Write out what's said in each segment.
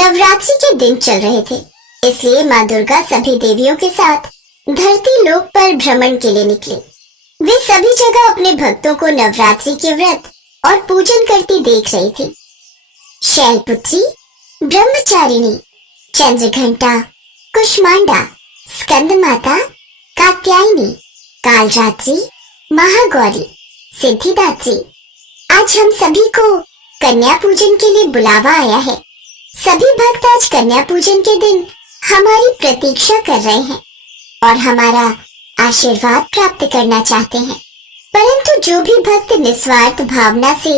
नवरात्रि के दिन चल रहे थे, इसलिए माँ दुर्गा सभी देवियों के साथ धरती लोक पर भ्रमण के लिए निकली। वे सभी जगह अपने भक्तों को नवरात्रि के व्रत और पूजन करती देख रही थी। शैलपुत्री, ब्रह्मचारिणी, चंद्रघंटा, कुष्मांडा, स्कंद माता, कात्यायनी, कालरात्रि, महागौरी, सिद्धिदात्री, आज हम सभी को कन्या पूजन के लिए बुलावा आया है। सभी भक्त आज कन्या पूजन के दिन हमारी प्रतीक्षा कर रहे हैं और हमारा आशीर्वाद प्राप्त करना चाहते हैं। परंतु जो भी भक्त निस्वार्थ भावना से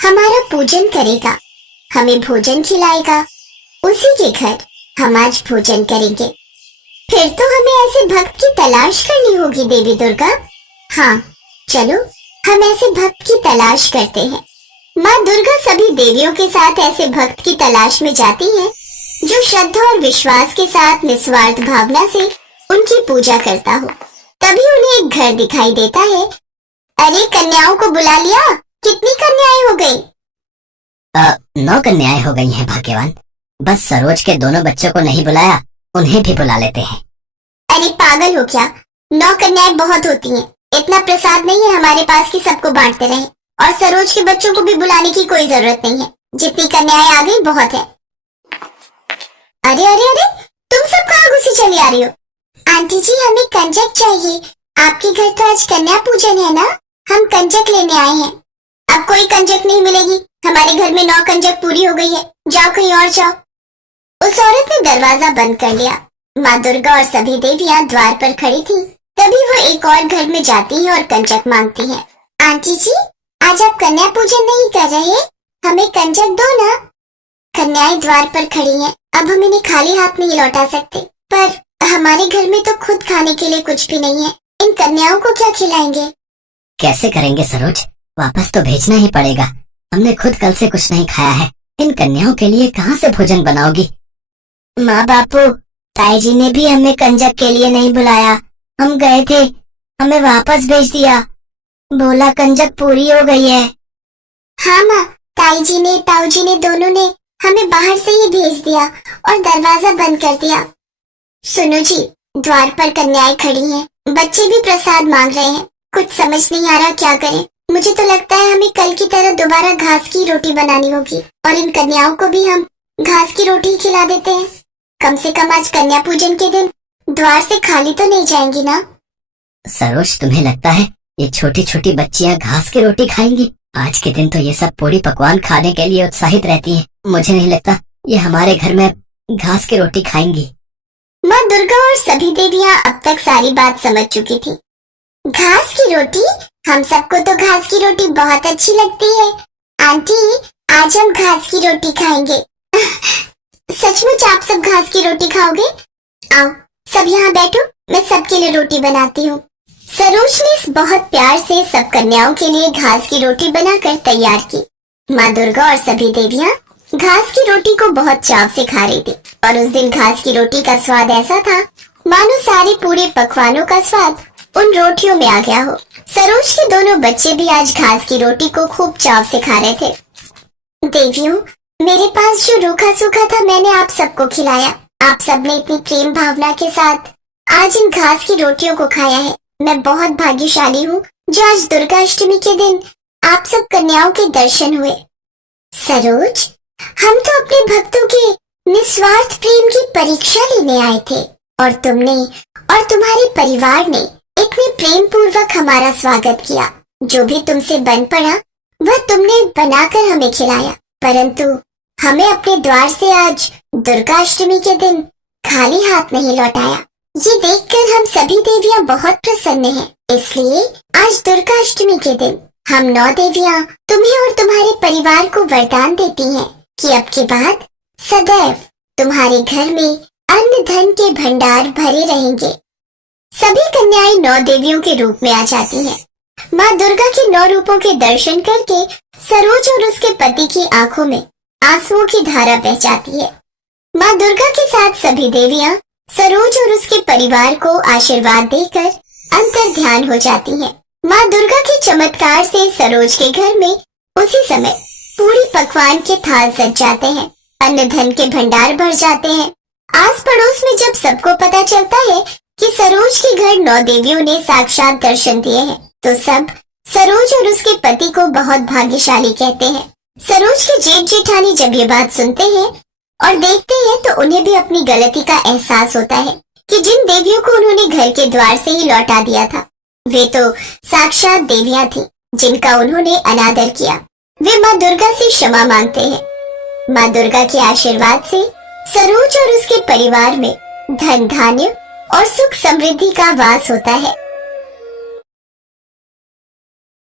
हमारा पूजन करेगा, हमें भोजन खिलाएगा, उसी के घर हम आज भोजन करेंगे। फिर तो हमें ऐसे भक्त की तलाश करनी होगी देवी दुर्गा। हाँ, चलो हम ऐसे भक्त की तलाश करते हैं। माँ दुर्गा सभी देवियों के साथ ऐसे भक्त की तलाश में जाती हैं जो श्रद्धा और विश्वास के साथ निस्वार्थ भावना से उनकी पूजा करता हो। तभी उन्हें एक घर दिखाई देता है। अरे, कन्याओं को बुला लिया? कितनी कन्याएं हो गई? 9 कन्याएं हो गई हैं भाग्यवान। बस सरोज के दोनों बच्चों को नहीं बुलाया, उन्हें भी बुला लेते हैं। अरे पागल हो क्या? 9 कन्याएं बहुत होती हैं। इतना प्रसाद नहीं है हमारे पास कि सबको बांटते रहे। और सरोज के बच्चों को भी बुलाने की कोई जरूरत नहीं है। जितनी कन्याएं आ गई बहुत है। अरे अरे अरे, तुम सब कहाँ घुसी चली आ रही हो? आंटी जी, हमें कंजक चाहिए। आपके घर तो आज कन्या पूजन है ना, हम कंजक लेने आए हैं। अब कोई कंजक नहीं मिलेगी, हमारे घर में 9 कंजक पूरी हो गई है। जाओ कहीं और जाओ। उस औरत ने दरवाजा बंद कर लिया। माँ दुर्गा और सभी देवियां द्वार पर खड़ी थी। तभी वो एक और घर में जाती है और कंजक मांगती है। आंटी जी, आज आप कन्या पूजन नहीं कर रहे, हमें कंजक दो ना। कन्याएं द्वार पर खड़ी हैं, अब हम इन्हें खाली हाथ नहीं लौटा सकते। पर हमारे घर में तो खुद खाने के लिए कुछ भी नहीं है, इन कन्याओं को क्या खिलाएंगे? कैसे करेंगे सरोज, वापस तो भेजना ही पड़ेगा। हमने खुद कल से कुछ नहीं खाया है, इन कन्याओं के लिए कहाँ से भोजन बनाओगी? माँ बापू, ताई जी ने भी हमें कंजक के लिए नहीं बुलाया। हम गए थे, हमें वापस भेज दिया, बोला कंजक पूरी हो गई है। हाँ माँ, ताई जी ने, ताऊ जी ने, दोनों ने हमें बाहर से ही भेज दिया और दरवाजा बंद कर दिया। सुनो जी, द्वार पर कन्याएं खड़ी हैं, बच्चे भी प्रसाद मांग रहे हैं। कुछ समझ नहीं आ रहा क्या करें। मुझे तो लगता है हमें कल की तरह दोबारा घास की रोटी बनानी होगी और इन कन्याओं को भी हम घास की रोटी खिला देते हैं। कम से कम आज कन्या पूजन के दिन द्वार से खाली तो नहीं जाएंगी ना? सरोज, तुम्हें लगता है ये छोटी छोटी बच्चियां घास की रोटी खाएंगी? आज के दिन तो ये सब पूरी पकवान खाने के लिए उत्साहित रहती हैं। मुझे नहीं लगता ये हमारे घर में घास की रोटी खाएंगी। माँ दुर्गा और सभी देवियां अब तक सारी बात समझ चुकी थी। घास की रोटी? हम सबको तो घास की रोटी बहुत अच्छी लगती है। आंटी, आज हम घास की रोटी खाएंगे। सचमुच आप सब घास की रोटी खाओगे? आओ सब यहाँ बैठो, मैं सबके लिए रोटी बनाती हूँ। सरोज ने बहुत प्यार से सब कन्याओं के लिए घास की रोटी बनाकर तैयार की। माँ दुर्गा और सभी देवियां घास की रोटी को बहुत चाव से खा रही थी और उस दिन घास की रोटी का स्वाद ऐसा था मानो सारे पूरे पकवानों का स्वाद उन रोटियों में आ गया हो। सरोज के दोनों बच्चे भी आज घास की रोटी को खूब चाव से खा रहे थे। देवियों, मेरे पास जो रूखा सूखा था मैंने आप सबको खिलाया। आप सबने इतनी प्रेम भावना के साथ आज इन घास की रोटियों को खाया है। मैं बहुत भाग्यशाली हूँ जो आज दुर्गा अष्टमी के दिन आप सब कन्याओं के दर्शन हुए। सरोज, हम तो अपने भक्तों के निस्वार्थ प्रेम की परीक्षा लेने आए थे और तुमने और तुम्हारे परिवार ने इतने प्रेम पूर्वक हमारा स्वागत किया। जो भी तुमसे बन पड़ा वह तुमने बनाकर हमें खिलाया, परंतु हमें अपने द्वार से आज दुर्गा अष्टमी के दिन खाली हाथ नहीं लौटाया। ये देखकर हम सभी देवियां बहुत प्रसन्न हैं। इसलिए आज दुर्गा अष्टमी के दिन हम 9 देवियां तुम्हें और तुम्हारे परिवार को वरदान देती हैं कि अब के बाद सदैव तुम्हारे घर में अन्न धन के भंडार भरे रहेंगे। सभी कन्याएं 9 देवियों के रूप में आ जाती हैं। माँ दुर्गा के 9 रूपों के दर्शन करके सरोज और उसके पति की आंखों में आंसुओं की धारा बह जाती है। माँ दुर्गा के साथ सभी देवियां सरोज और उसके परिवार को आशीर्वाद देकर अंतर ध्यान हो जाती हैं। माँ दुर्गा के चमत्कार से सरोज के घर में उसी समय पूरी पकवान के थाल सज जाते हैं। अन्न धन के भंडार भर जाते हैं। आस पड़ोस में जब सबको पता चलता है कि सरोज के घर 9 देवियों ने साक्षात दर्शन दिए हैं, तो सब सरोज और उसके पति को बहुत भाग्यशाली कहते हैं। सरोज के जेठ जेठानी जब ये बात सुनते हैं और देखते हैं तो उन्हें भी अपनी गलती का एहसास होता है कि जिन देवियों को उन्होंने घर के द्वार से ही लौटा दिया था, वे तो साक्षात देवियां थीं, जिनका उन्होंने अनादर किया। वे माँ दुर्गा से क्षमा मांगते हैं। माँ दुर्गा के आशीर्वाद से सरोज और उसके परिवार में धन धान्य और सुख समृद्धि का वास होता है।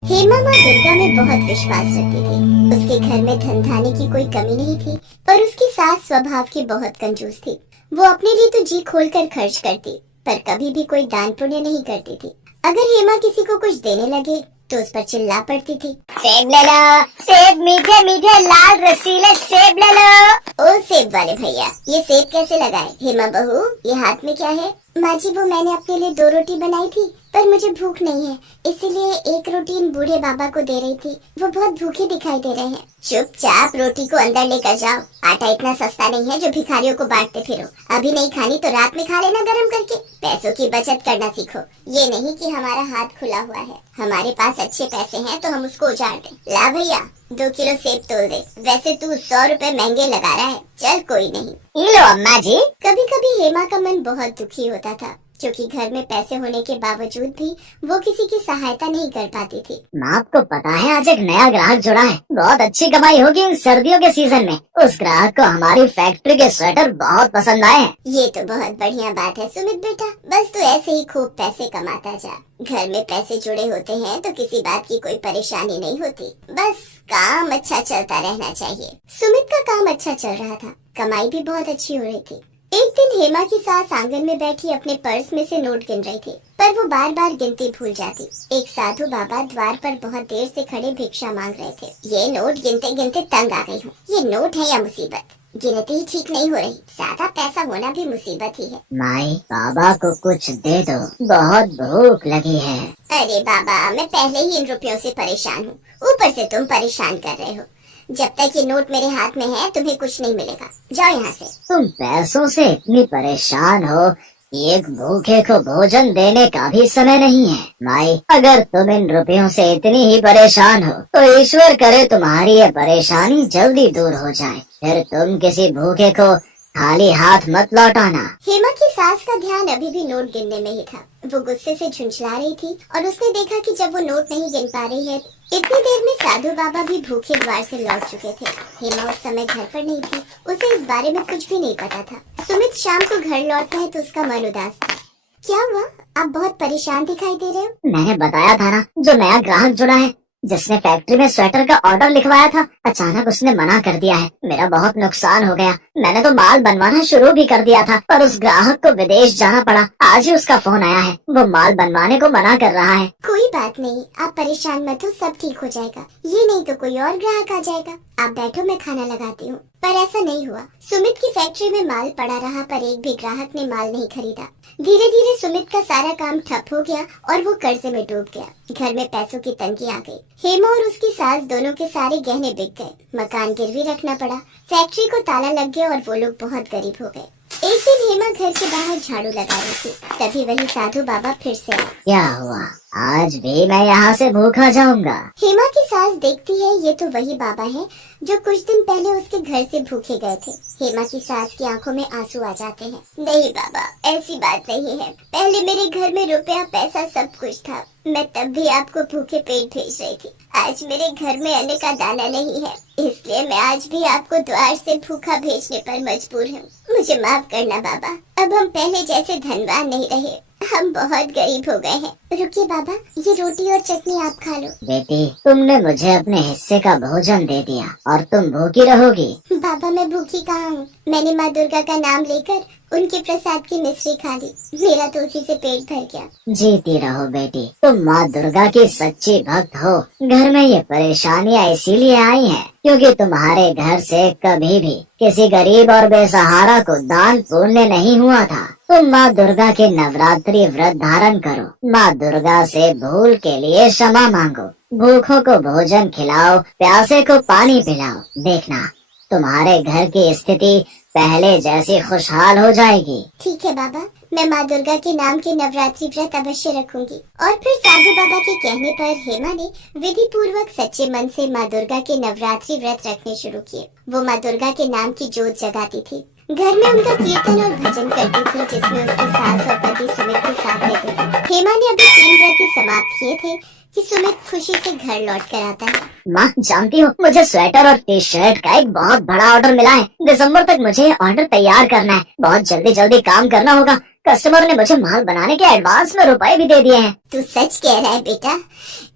हेमा माँ दुर्गा में बहुत विश्वास रखती थी। उसके घर में धन धान्य की कोई कमी नहीं थी, पर उसकी सास स्वभाव की बहुत कंजूस थी। वो अपने लिए तो जी खोलकर खर्च करती, पर कभी भी कोई दान पुण्य नहीं करती थी। अगर हेमा किसी को कुछ देने लगे तो उस पर चिल्ला पड़ती थी, सेब ले लो, सेब मीठे मीठे लाल रसीले सेब ले लो। ओ सेब वाले भैया, ये सेब कैसे लगाए? हेमा बहू, ये हाथ में क्या है? माँ जी, वो मैंने अपने लिए 2 रोटी बनाई थी, पर मुझे भूख नहीं है, इसीलिए 1 रोटी इन बूढ़े बाबा को दे रही थी। वो बहुत भूखे दिखाई दे रहे हैं। चुपचाप रोटी को अंदर लेकर जाओ। आटा इतना सस्ता नहीं है जो भिखारियों को बांटते फिरो। अभी नहीं खानी तो रात में खा लेना गरम करके। पैसों की बचत करना सीखो। ये नहीं कि हमारा हाथ खुला हुआ है, हमारे पास अच्छे पैसे हैं तो हम उसको उजाड़ दें। ला भैया, 2 किलो सेब तोल दे। वैसे तू 100 रुपए महंगे लगा रहा है। चल कोई नहीं। ये लो अम्मा जी। कभी कभी हेमा का मन बहुत दुखी होता था, क्योंकि घर में पैसे होने के बावजूद भी वो किसी की सहायता नहीं कर पाती थी। माँ, आपको पता है आज एक नया ग्राहक जुड़ा है। बहुत अच्छी कमाई होगी इन सर्दियों के सीजन में। उस ग्राहक को हमारी फैक्ट्री के स्वेटर बहुत पसंद आए हैं। ये तो बहुत बढ़िया बात है सुमित बेटा, बस तू ऐसे ही खूब पैसे कमाता जा। घर में पैसे जुड़े होते हैं तो किसी बात की कोई परेशानी नहीं होती, बस काम अच्छा चलता रहना चाहिए। सुमित का काम अच्छा चल रहा था, कमाई भी बहुत अच्छी हो रही थी। एक दिन हेमा की सास आंगन में बैठी अपने पर्स में से नोट गिन रही थी, पर वो बार बार गिनती भूल जाती। एक साधु बाबा द्वार पर बहुत देर से खड़े भिक्षा मांग रहे थे। ये नोट गिनते गिनते तंग आ गई हूँ। ये नोट है या मुसीबत? गिनती ही ठीक नहीं हो रही। ज्यादा पैसा होना भी मुसीबत ही है। माई, बाबा को कुछ दे दो, बहुत भूख लगी है। अरे बाबा, मैं पहले ही इन रुपयों से परेशान हूँ, ऊपर से तुम परेशान कर रहे हो। जब तक ये नोट मेरे हाथ में है तुम्हें कुछ नहीं मिलेगा। जाओ यहाँ से। तुम पैसों से इतनी परेशान हो, एक भूखे को भोजन देने का भी समय नहीं है। माई, अगर तुम इन रुपयों से इतनी ही परेशान हो तो ईश्वर करे तुम्हारी ये परेशानी जल्दी दूर हो जाए। फिर तुम किसी भूखे को खाली हाथ मत लौटाना। हेमा की सास का ध्यान अभी भी नोट गिनने में ही था। वो गुस्से से झुंझला रही थी और उसने देखा कि जब वो नोट नहीं गिन पा रही है, इतनी देर में साधु बाबा भी भूखे द्वार से लौट चुके थे। हेमा उस समय घर पर नहीं थी, उसे इस बारे में कुछ भी नहीं पता था। सुमित शाम को घर लौटता है तो उसका मन उदास था। क्या हुआ? आप बहुत परेशान दिखाई दे रहे हो। मैंने बताया था ना, जो नया ग्राहक जुड़ा है, जिसने फैक्ट्री में स्वेटर का ऑर्डर लिखवाया था, अचानक उसने मना कर दिया है। मेरा बहुत नुकसान हो गया। मैंने तो माल बनवाना शुरू भी कर दिया था, पर उस ग्राहक को विदेश जाना पड़ा। आज ही उसका फोन आया है, वो माल बनवाने को मना कर रहा है। कोई बात नहीं, आप परेशान मत हो, सब ठीक हो जाएगा। ये नहीं तो कोई और ग्राहक आ जाएगा। आप बैठो, मैं खाना लगाती हूँ। पर ऐसा नहीं हुआ। सुमित की फैक्ट्री में माल पड़ा रहा, पर एक भी ग्राहक ने माल नहीं खरीदा। धीरे धीरे सुमित का सारा काम ठप हो गया और वो कर्जे में डूब गया। घर में पैसों की तंगी आ गई। हेमा और उसकी सास दोनों के सारे गहने बिक गए। मकान गिरवी रखना पड़ा। फैक्ट्री को ताला लग गया और वो लोग बहुत गरीब हो गए। एक दिन हेमा घर के बाहर झाड़ू लगा रही थी, तभी वही साधु बाबा फिर से आए। क्या हुआ? आज भी मैं यहाँ से भूखा जाऊंगा? हेमा की सास देखती है ये तो वही बाबा है जो कुछ दिन पहले उसके घर से भूखे गए थे। हेमा की सास की आंखों में आंसू आ जाते हैं। नहीं बाबा, ऐसी बात नहीं है। पहले मेरे घर में रुपया पैसा सब कुछ था, मैं तब भी आपको भूखे पेट भेज रही थी। आज मेरे घर में अन्न का दाना नहीं है, इसलिए मैं आज भी आपको द्वार से भूखा भेजने पर मजबूर हूँ। मुझे माफ करना बाबा, अब हम पहले जैसे धनवान नहीं रहे, हम बहुत गरीब हो गए हैं। रुकिए बाबा, ये रोटी और चटनी आप खा लो। बेटी, तुमने मुझे अपने हिस्से का भोजन दे दिया और तुम भूखी रहोगी? बाबा, मैं भूखी कहाँ हूँ? मैंने माँ दुर्गा का नाम लेकर उनके प्रसाद की मिश्री खा ली, मेरा तो उसी से पेट भर गया। जीती रहो बेटी, तुम माँ दुर्गा की सच्ची भक्त हो। घर में ये परेशानियाँ इसीलिए आई हैं क्योंकि तुम्हारे घर से कभी भी किसी गरीब और बेसहारा को दान पुण्य नहीं हुआ था। तुम माँ दुर्गा के नवरात्रि व्रत धारण करो, माँ दुर्गा से भूल के लिए क्षमा मांगो, भूखों को भोजन खिलाओ, प्यासे को पानी पिलाओ। देखना तुम्हारे घर की स्थिति पहले जैसी खुशहाल हो जाएगी। ठीक है बाबा, मैं माँ दुर्गा के नाम के नवरात्रि व्रत अवश्य रखूंगी। और फिर साधु बाबा के कहने पर हेमा ने विधि पूर्वक सच्चे मन से माँ दुर्गा के नवरात्रि व्रत रखने शुरू किए। वो माँ दुर्गा के नाम की जोत जगाती थी, घर में उनका कीर्तन और भजन करती थी, जिसमें उसके सास और पति सुमित के साथ रहते थे। हेमा ने अभी 3 व्रत ही समाप्त किए थे कि सुमित खुशी से घर लौट कर आता है। माँ जानती हो, मुझे स्वेटर और टी शर्ट का एक बहुत बड़ा ऑर्डर मिला है। दिसंबर तक मुझे ऑर्डर तैयार करना है। बहुत जल्दी जल्दी काम करना होगा। कस्टमर ने मुझे माल बनाने के एडवांस में रुपए भी दे दिए हैं। तू सच कह रहा है बेटा?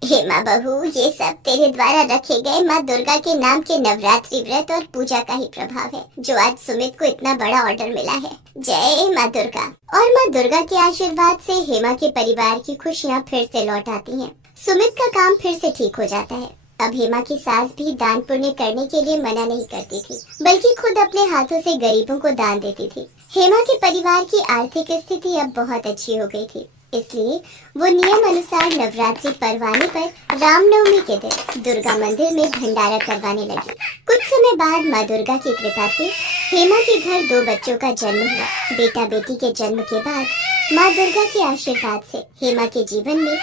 हेमा बहू, ये सब तेरे द्वारा रखे गए माँ दुर्गा के नाम के नवरात्रि व्रत और पूजा का ही प्रभाव है, जो आज सुमित को इतना बड़ा ऑर्डर मिला है। जय माँ दुर्गा। और माँ दुर्गा के आशीर्वाद से हेमा के परिवार की खुशियाँ फिर से लौट आती हैं। सुमित का काम फिर से ठीक हो जाता है। अब हेमा की सास भी दान पुण्य करने के लिए मना नहीं करती थी, बल्कि खुद अपने हाथों से गरीबों को दान देती थी। हेमा के परिवार की आर्थिक स्थिति अब बहुत अच्छी हो गई थी, इसलिए वो नियम अनुसार नवरात्रि पर्व आने पर रामनवमी के दिन दुर्गा मंदिर में भंडारा करवाने लगी। कुछ समय बाद माँ दुर्गा की कृपा से हेमा के घर 2 बच्चों का जन्म हुआ। बेटा बेटी के जन्म के बाद माँ दुर्गा के आशीर्वाद से हेमा के जीवन में